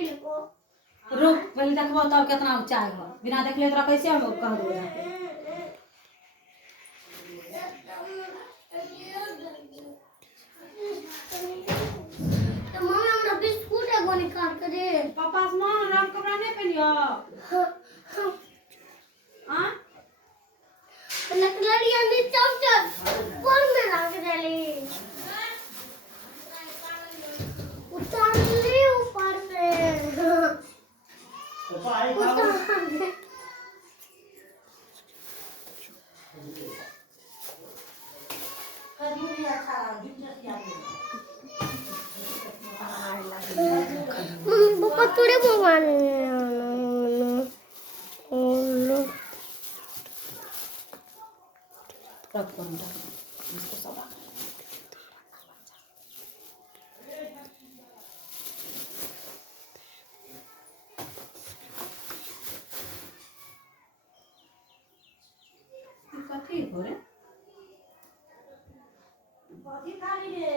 रुक पहले देखबो तब कितना ऊंचाई हो बिना देखले तोरा कैसे हम कह देबो जाके तो मम्मी हमरा बिस्कुट एगो निकाल के दे पापा मान राम कपड़ा नहीं पहनियो हां लकड़ियां नीचे उतर ऊपर में रख देली उतार ले ऊपर से उतार ले पापा तोरे मोबाइल रख करूं इसको सब कथी हो रे कथी खाली रे